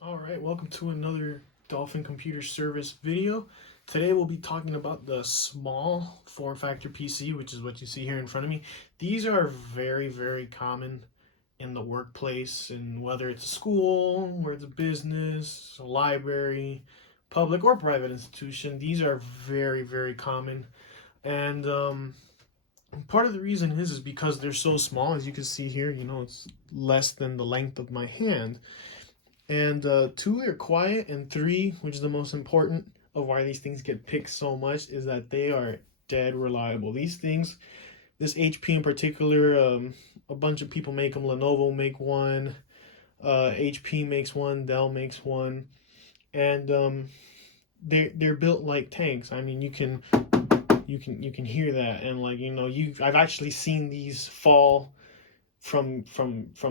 All right, welcome to another Dolphin Computer Service video. Today we'll be talking about the small form factor PC, which is what you see here in front of me. These are very common in the workplace, and whether it's a school, where it's a business, a library, public or private institution, these are very common. And part of the reason is because they're so small. As you can see here, it's less than the length of my hand. And two, they're quiet, and three, which is the most important of why these things get picked so much, is that they are dead reliable. These things, this HP in particular, a bunch of people make them. Lenovo make one, HP makes one, Dell makes one, and they're built like tanks. I mean, you can hear that, and I've actually seen these fall from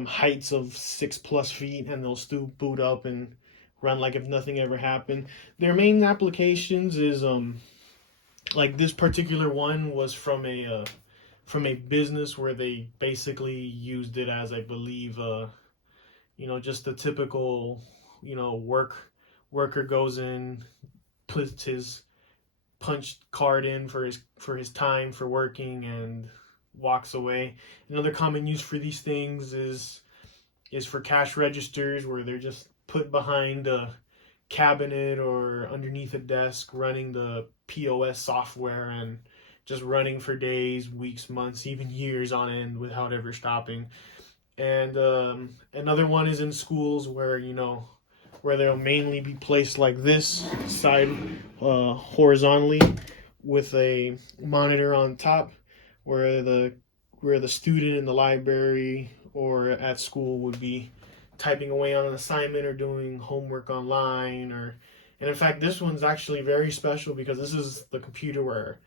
heights of 6+ feet, and they'll still boot up and run like if nothing ever happened. Their main applications is like this particular one was from a business where they basically used it as, I believe, just the typical, worker goes in, puts his punch card in for his time for working, and walks away. Another common use for these things is for cash registers, where they're just put behind a cabinet or underneath a desk running the POS software, and just running for days, weeks, months, even years on end without ever stopping. And another one is in schools, where they'll mainly be placed like this, side horizontally, with a monitor on top, where the student in the library or at school would be typing away on an assignment or doing homework online. And in fact, this one's actually very special because this is the computer where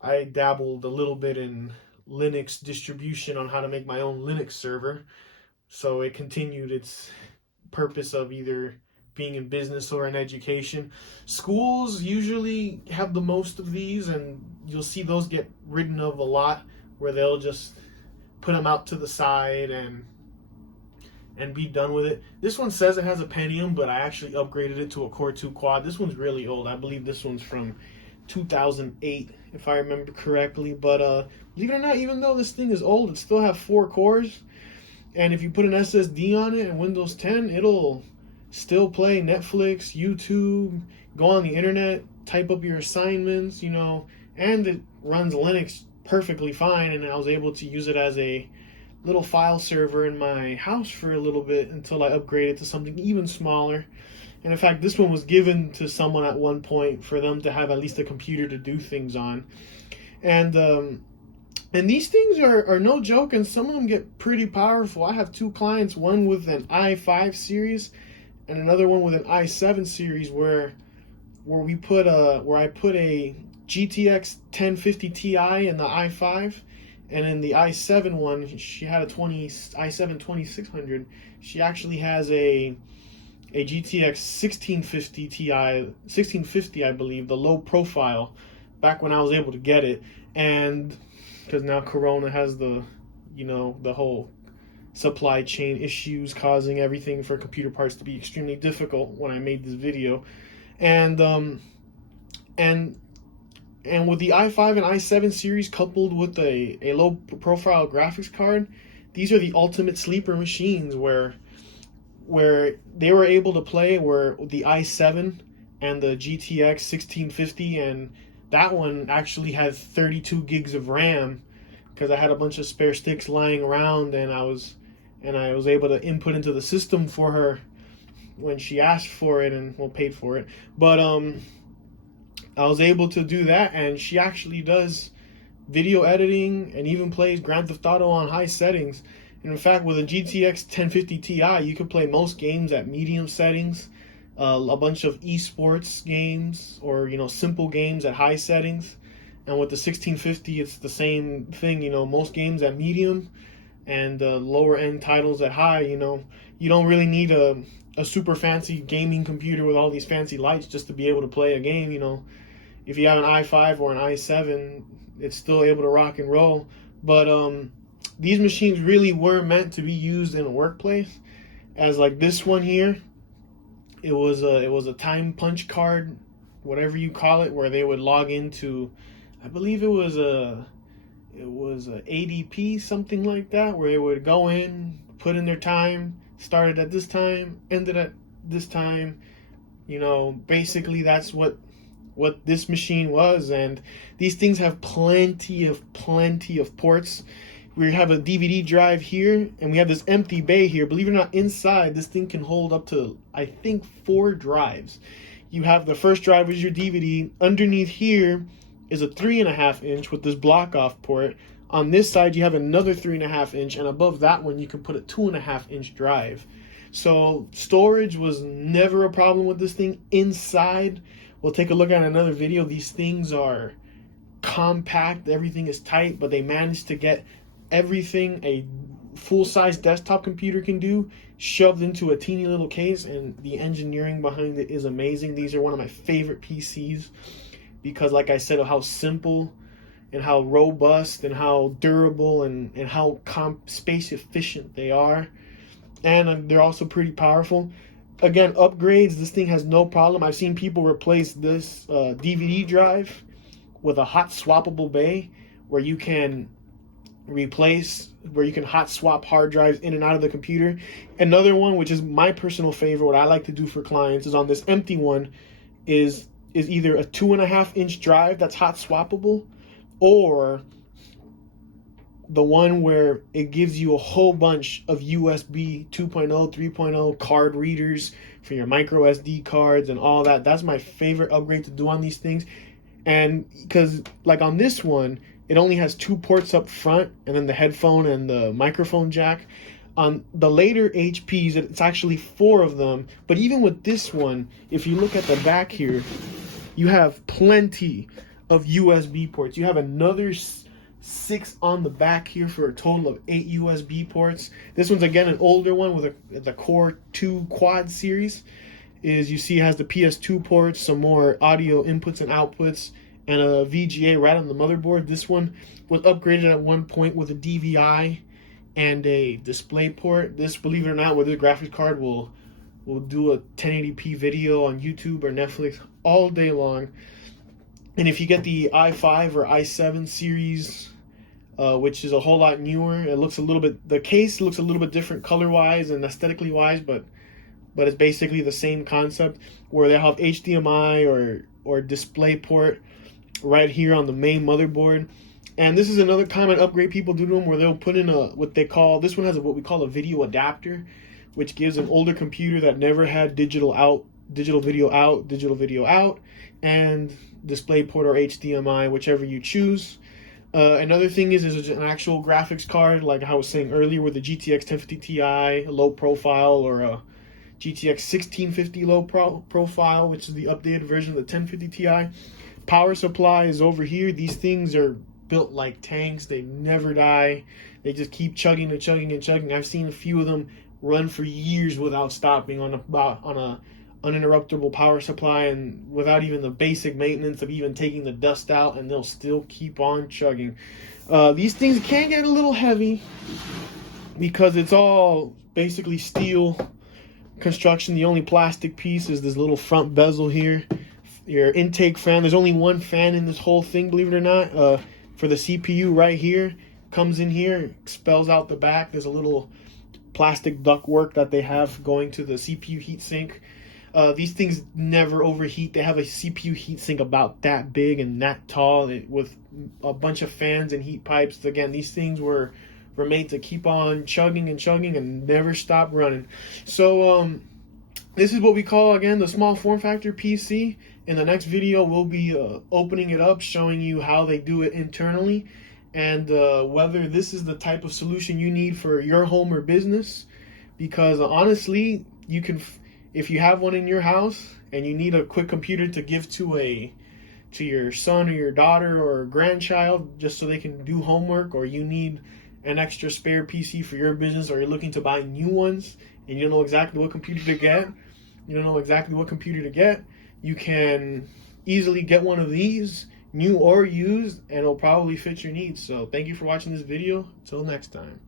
I dabbled a little bit in Linux distribution on how to make my own Linux server. So it continued its purpose of either being in business or in education. Schools usually have the most of these, and you'll see those get ridden of a lot, where they'll just put them out to the side and be done with it. This one says it has a Pentium, but I actually upgraded it to a Core 2 Quad. This one's really old. I believe this one's from 2008, if I remember correctly. But believe it or not, even though this thing is old, it still have 4 cores. And if you put an SSD on it and Windows 10, it'll still play Netflix, YouTube, go on the internet, type up your assignments, and it runs Linux perfectly fine. And I was able to use it as a little file server in my house for a little bit until I upgraded to something even smaller. And in fact, this one was given to someone at one point for them to have at least a computer to do things on. And these things are no joke, and some of them get pretty powerful. I have 2 clients, one with an i5 series and another one with an i7 series, where I put a GTX 1050 Ti in the i5, and in the i7 one, she had a i7 2600. She actually has a GTX 1650 Ti, 1650 I believe, the low profile, back when I was able to get it. And because now Corona has the whole supply chain issues causing everything for computer parts to be extremely difficult when I made this video. And with the i5 and i7 series coupled with a low profile graphics card, these are the ultimate sleeper machines, where they were able to play, where the i7 and the GTX 1650, and that one actually had 32 gigs of RAM, because I had a bunch of spare sticks lying around, and I was able to input into the system for her when she asked for it, and paid for it. But I was able to do that, and she actually does video editing and even plays Grand Theft Auto on high settings. And in fact, with a GTX 1050 Ti, you can play most games at medium settings, a bunch of esports games, or simple games at high settings. And with the 1650, it's the same thing. Most games at medium, and lower end titles at high. You don't really need a super fancy gaming computer with all these fancy lights just to be able to play a game. If you have an i5 or an i7, it's still able to rock and roll. But these machines really were meant to be used in a workplace, as like this one here. it was a time punch card, whatever you call it, where they would log into, I believe it was a ADP, something like that, where they would go in, put in their time, started at this time, ended at this time. You know, basically that's what this machine was. And these things have plenty of ports. We have a DVD drive here, and we have this empty bay here. Believe it or not, inside this thing can hold up to, I think, 4 drives. You have the first drive is your DVD. Underneath here is a 3.5 inch with this block off port. On this side you have another 3.5 inch, and above that one you can put a 2.5 inch drive. So storage was never a problem with this thing. Inside, we'll take a look at another video. These things are compact, everything is tight, but they managed to get everything a full-size desktop computer can do shoved into a teeny little case, and the engineering behind it is amazing. These are one of my favorite PCs because, like I said, of how simple and how robust and how durable and how space efficient they are. And they're also pretty powerful. Again, upgrades, this thing has no problem. I've seen people replace this DVD drive with a hot swappable bay where you can hot swap hard drives in and out of the computer. Another one, which is my personal favorite, what I like to do for clients, is on this empty one is either a 2.5 inch drive that's hot swappable, or the one where it gives you a whole bunch of USB 2.0, 3.0 card readers for your micro SD cards and all that. That's my favorite upgrade to do on these things. And because, like, on this one, it only has 2 ports up front and then the headphone and the microphone jack. On the later HPs, it's actually 4 of them. But even with this one, if you look at the back here, you have plenty of USB ports. You have another 6 on the back here for a total of 8 USB ports. This one's again an older one with the Core 2 Quad series. You see it has the PS2 ports, some more audio inputs and outputs, and a VGA right on the motherboard. This one was upgraded at one point with a DVI and a display port. This, believe it or not, with this graphics card will do a 1080p video on YouTube or Netflix all day long. And if you get the i5 or i7 series, which is a whole lot newer, the case looks a little bit different color-wise and aesthetically wise, but it's basically the same concept, where they have HDMI or display port right here on the main motherboard. And this is another common upgrade people do to them, where they'll put in this one has what we call a video adapter, which gives an older computer that never had digital video out, and display port or HDMI, whichever you choose. Another thing is an actual graphics card, like I was saying earlier, with the GTX 1050 Ti low profile, or a GTX 1650 low profile, which is the updated version of the 1050 Ti. Power supply is over here. These things are built like tanks. They never die. They just keep chugging and chugging and chugging. I've seen a few of them run for years without stopping on a uninterruptible power supply, and without even the basic maintenance of even taking the dust out, and they'll still keep on chugging. These things can get a little heavy because it's all basically steel construction. The only plastic piece is this little front bezel here. Your intake fan, there's only one fan in this whole thing, believe it or not. For the CPU right here, comes in here, expels out the back. There's a little plastic ductwork that they have going to the CPU heatsink. These things never overheat. They have a CPU heatsink about that big and that tall, with a bunch of fans and heat pipes. Again, these things were made to keep on chugging and chugging and never stop running. So this is what we call, again, the small form factor PC. In the next video, we'll be opening it up, showing you how they do it internally, and whether this is the type of solution you need for your home or business. Because honestly, you can, if you have one in your house and you need a quick computer to give to your son or your daughter or grandchild just so they can do homework, or you need an extra spare PC for your business, or you're looking to buy new ones and you don't know exactly what computer to get, you can easily get one of these, new or used, and it'll probably fit your needs. So thank you for watching this video. Until next time.